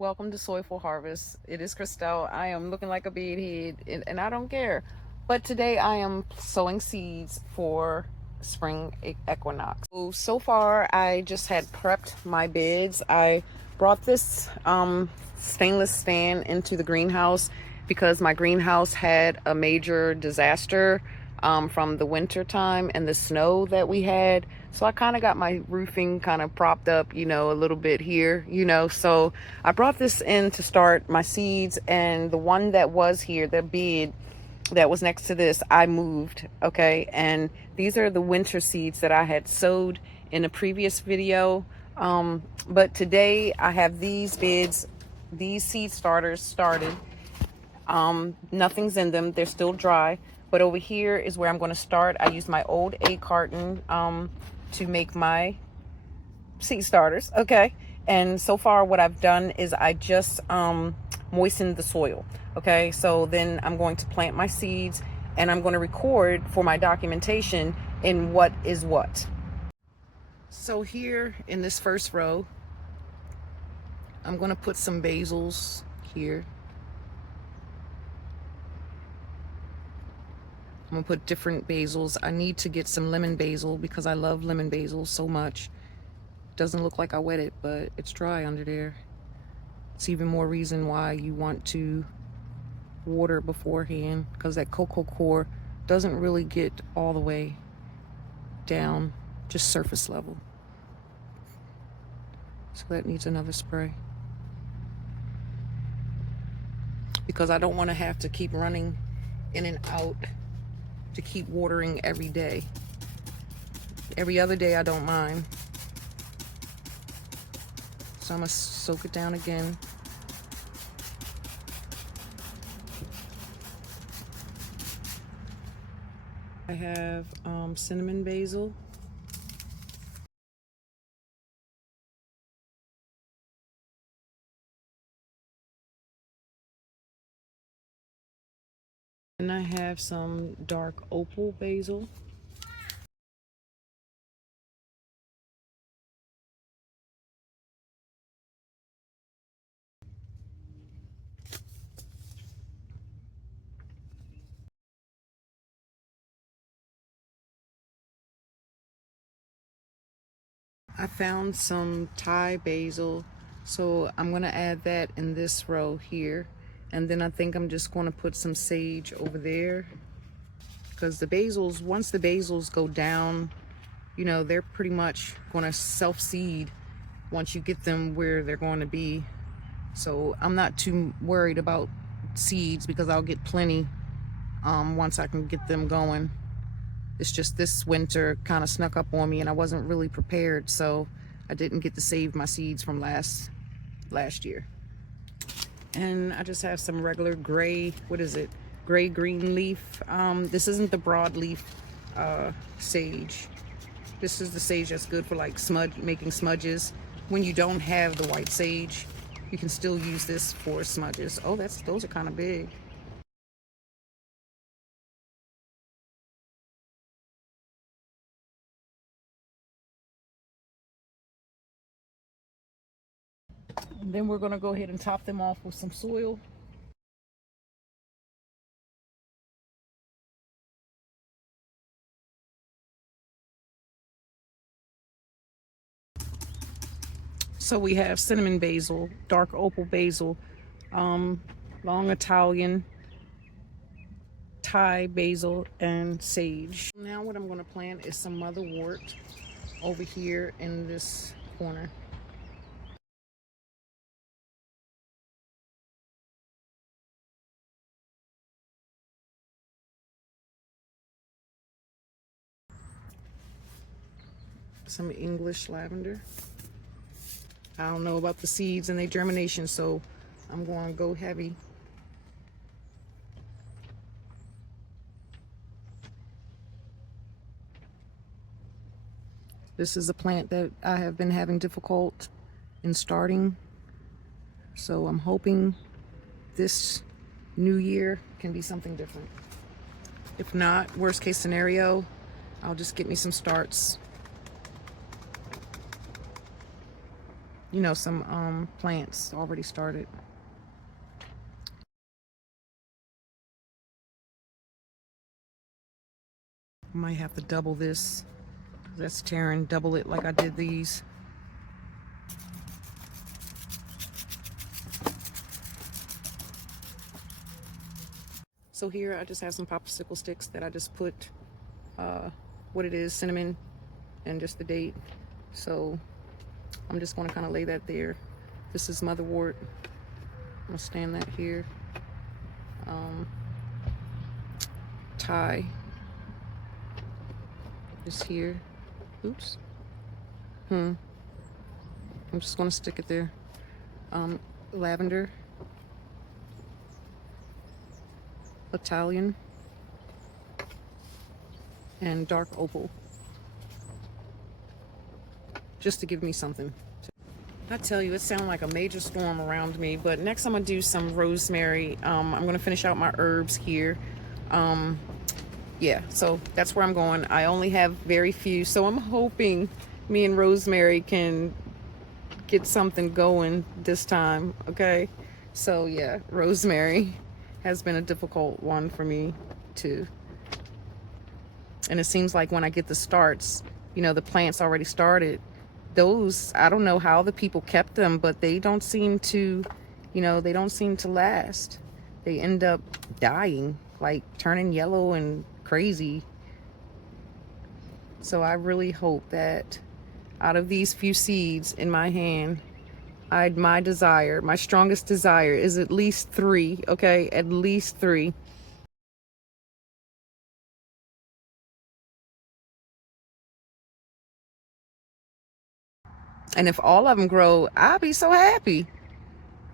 Welcome to Soilful Harvest. It is Christelle. I am looking like a bedhead and I don't care. But today I am sowing seeds for spring equinox. So far I just had prepped my beds. I brought this stainless stand into the greenhouse because my greenhouse had a major disaster from the winter time and the snow that we had. So I kind of got my roofing kind of propped up, a little bit here, So I brought this in to start my seeds, and the one that was here, the bed that was next to this, I moved, okay? And these are the winter seeds that I had sowed in a previous video. But today I have these beds, these seed starters started. Nothing's in them. They're still dry. But over here is where I'm going to start. I used my old egg carton to make my seed starters. Okay. And so far what I've done is I just moistened the soil. Okay. So then I'm going to plant my seeds and I'm going to record for my documentation in what is what. So here in this first row, I'm going to put some basils here. I'm gonna put different basils. I need to get some lemon basil because I love lemon basil so much. Doesn't look like I wet it, but it's dry under there. It's even more reason why you want to water beforehand, because that cocoa core doesn't really get all the way down, just surface level. So that needs another spray. Because I don't want to have to keep running in and out to keep watering every day. Every other day I don't mind. So I'm gonna soak it down again. I have cinnamon basil. And I have some dark opal basil. I found some Thai basil, so I'm gonna add that in this row here. And then I think I'm just gonna put some sage over there, because the basils, once the basils go down, they're pretty much gonna self-seed once you get them where they're going to be. So I'm not too worried about seeds because I'll get plenty once I can get them going. It's just this winter kind of snuck up on me and I wasn't really prepared, so I didn't get to save my seeds from last year. And I just have some regular gray, what is it? Gray green leaf. This isn't the broadleaf sage. This is the sage that's good for like making smudges. When you don't have the white sage, you can still use this for smudges. Oh, those are kind of big. And then we're going to go ahead and top them off with some soil. So we have cinnamon basil, dark opal basil, long Italian, Thai basil, and sage. Now what I'm going to plant is some motherwort over here in this corner. Some English lavender. I don't know about the seeds and their germination, so I'm going to go heavy. This is a plant that I have been having difficult in starting, so I'm hoping this new year can be something different. If not, worst case scenario, I'll just get me some starts. you know, some plants already started. I might have to double this. That's tearing, double it like I did these. So here I just have some popsicle sticks that I just put what it is, cinnamon, and just the date. So I'm just going to kind of lay that there. This is motherwort. I'm going to stand that here. Thai is here. Oops. I'm just going to stick it there. Lavender. Italian. And dark opal. Just to give me something. I tell you, it sounded like a major storm around me, but next I'm gonna do some rosemary. I'm gonna finish out my herbs here. Yeah, so that's where I'm going. I only have very few, so I'm hoping me and Rosemary can get something going this time, okay? So yeah, rosemary has been a difficult one for me too. And it seems like when I get the starts, you know, the plants already started, those, I don't know how the people kept them, but they don't seem to, you know, they don't seem to last. They end up dying, like turning yellow and crazy. So I really hope that out of these few seeds in my hand, my desire, my strongest desire is at least 3, okay? At least 3. And if all of them grow, I'll be so happy.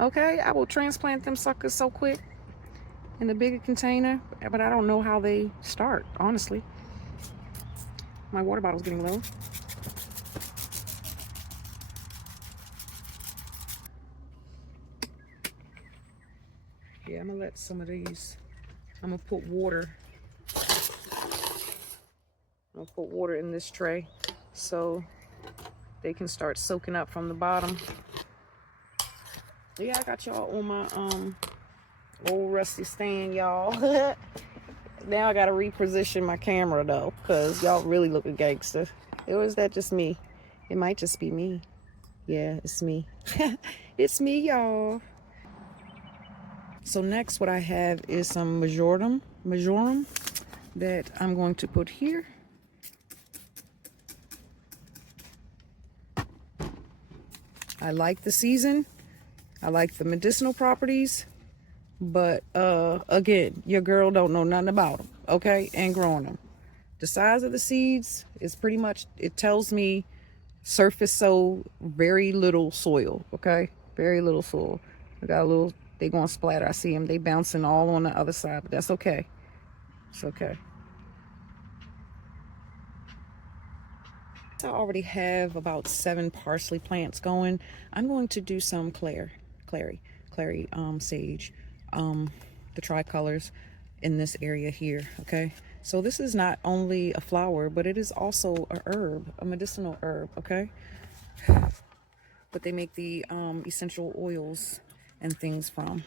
Okay, I will transplant them suckers so quick in a bigger container, but I don't know how they start, honestly. My water bottle's getting low. Yeah, I'm gonna let some of these, I'm gonna put water in this tray so they can start soaking up from the bottom. Yeah, I got y'all on my old rusty stand, y'all. Now I gotta reposition my camera though, because y'all really look a gangster. Or is that just me? It might just be me. Yeah, it's me. It's me, y'all. So next what I have is some majorum that I'm going to put here. I like the season. I like the medicinal properties. But again, your girl don't know nothing about them, okay? And growing them. The size of the seeds is pretty much, it tells me surface sow, very little soil, okay? Very little soil. I got a little, they gonna splatter. I see them, they bouncing all on the other side, but that's okay. It's okay. I already have about 7 parsley plants going. I'm going to do some clary sage, the tricolors in this area here, okay? So this is not only a flower, but it is also a herb, a medicinal herb, okay? But they make the essential oils and things from.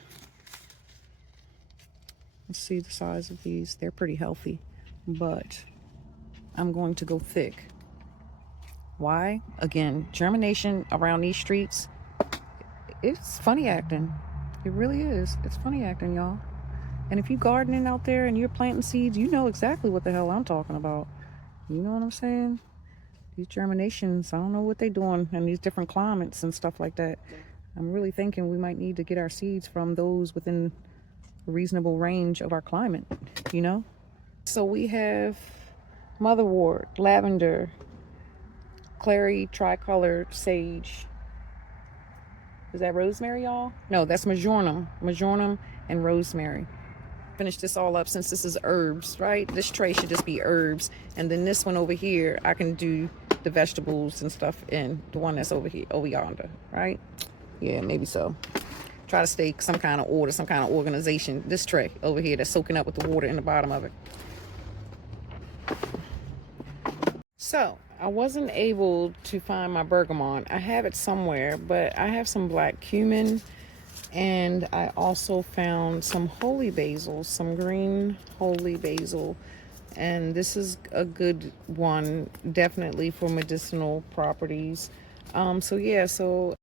Let's see the size of these. They're pretty healthy, but I'm going to go thick. Why? Again, germination around these streets, it's funny acting. It really is. It's funny acting, y'all. And if you gardening out there and you're planting seeds, you know exactly what the hell I'm talking about. You know what I'm saying? These germinations, I don't know what they're doing in these different climates and stuff like that. I'm really thinking we might need to get our seeds from those within a reasonable range of our climate, you know? So we have motherwort, lavender, clary tricolor sage. Is that rosemary, y'all? No, that's majorum and rosemary. Finish this all up since this is herbs, right? This tray should just be herbs, and then this one over here I can do the vegetables and stuff in. The one that's over here, over yonder, right? Yeah, maybe so. Try to stay some kind of order, some kind of organization. This tray over here that's soaking up with the water in the bottom of it. So I wasn't able to find my bergamot. I have it somewhere, but I have some black cumin, and I also found some holy basil, some green holy basil. And this is a good one, definitely for medicinal properties. So yeah, so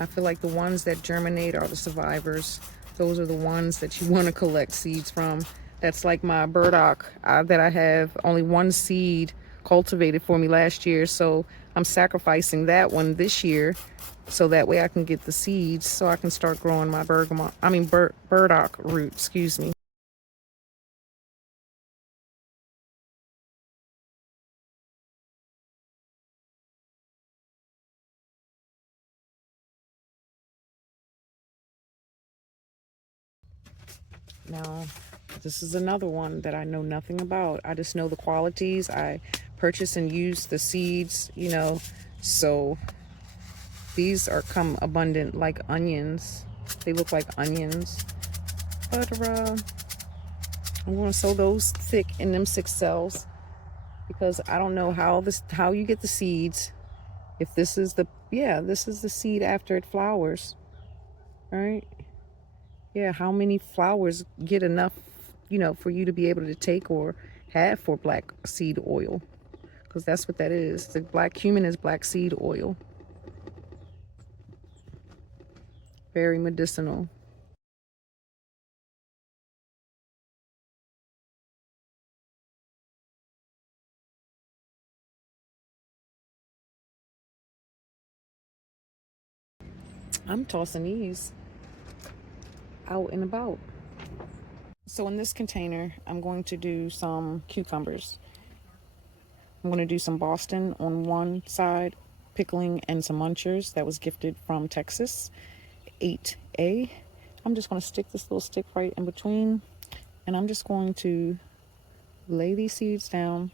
I feel like the ones that germinate are the survivors. Those are the ones that you want to collect seeds from. That's like my burdock that I have only one seed cultivated for me last year. So I'm sacrificing that one this year so that way I can get the seeds so I can start growing my burdock root, excuse me. Now, this is another one that I know nothing about. I just know the qualities. I purchase and use the seeds, so these are come abundant like onions. They look like onions. But I'm gonna sow those thick in them 6 cells because I don't know how you get the seeds. If this is the seed after it flowers, right? Yeah, how many flowers get enough, for you to be able to take or have for black seed oil? Because that's what that is. The black cumin is black seed oil. Very medicinal. I'm tossing these out and about. So in this container, I'm going to do some cucumbers. I'm going to do some Boston on one side, pickling, and some munchers that was gifted from Texas, 8A. I'm just going to stick this little stick right in between, and I'm just going to lay these seeds down.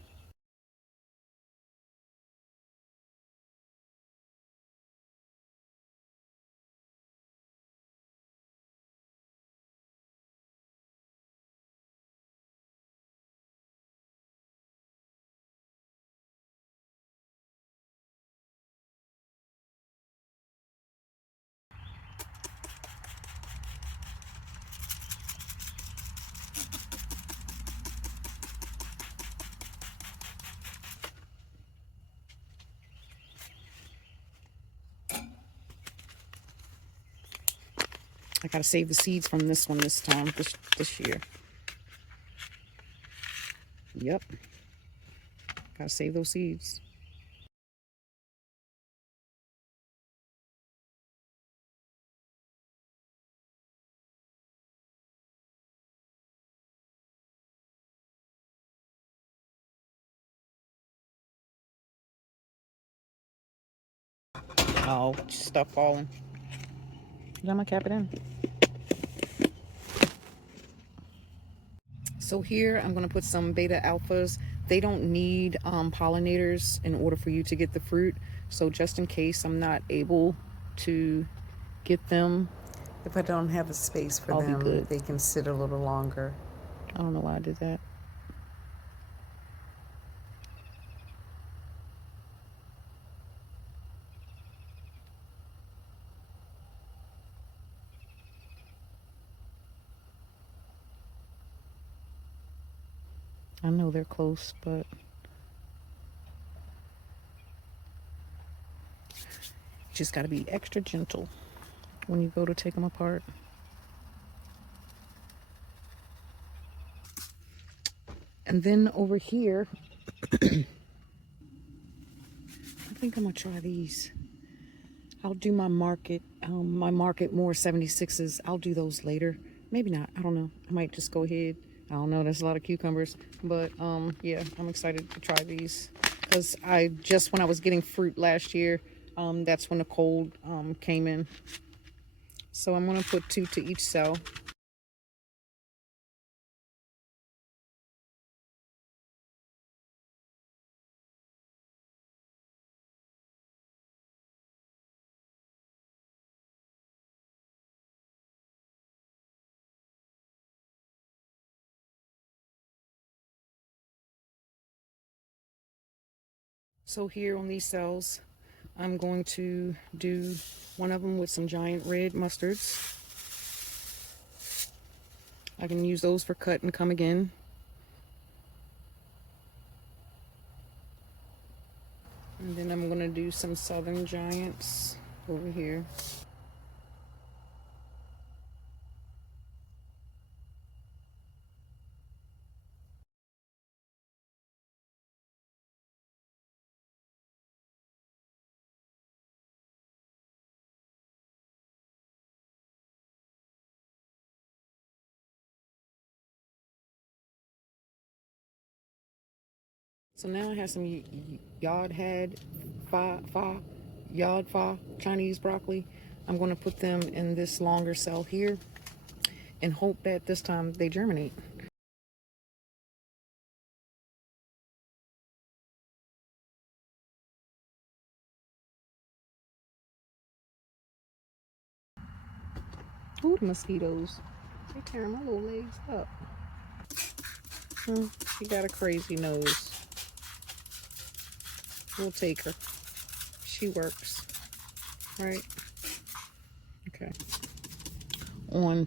I gotta save the seeds from this one this time, this year. Yep, gotta save those seeds. Oh, stuff falling. Then I'm gonna cap it in. So here I'm going to put some beta alphas. They don't need pollinators in order for you to get the fruit. So just in case I'm not able to get them, If I don't have a space for I'll be them, good. they can sit a little longer. I don't know why I did that. I know they're close, but you just got to be extra gentle when you go to take them apart. And then over here, I think I'm gonna try these. I'll do my market more 76s. I'll do those later. Maybe not. I don't know. I might just go ahead. I don't know. There's a lot of cucumbers, but yeah, I'm excited to try these because when I was getting fruit last year, that's when the cold came in. So I'm gonna put 2 to each cell. So here on these cells, I'm going to do one of them with some giant red mustards. I can use those for cut and come again. And then I'm going to do some southern giants over here. So now I have some yard head, yard fa, Chinese broccoli. I'm going to put them in this longer cell here and hope that this time they germinate. Ooh, the mosquitoes. They're tearing my little legs up. She got a crazy nose. We'll take her. She works. Right? Okay. On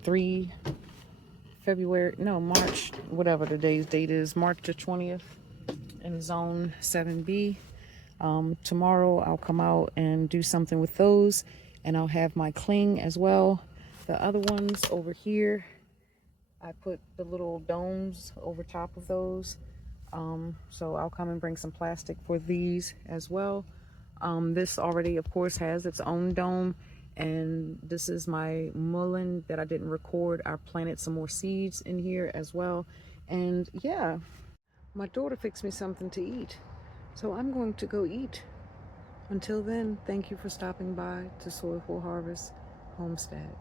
March, whatever today's date is, March the 20th in zone 7B. Tomorrow I'll come out and do something with those, and I'll have my cling as well. The other ones over here, I put the little domes over top of those. So I'll come and bring some plastic for these as well. This already, of course, has its own dome, and this is my mullein that I didn't record. I planted some more seeds in here as well. And yeah, my daughter fixed me something to eat, so I'm going to go eat. Until then, thank you for stopping by to Soilful Harvest Homestead.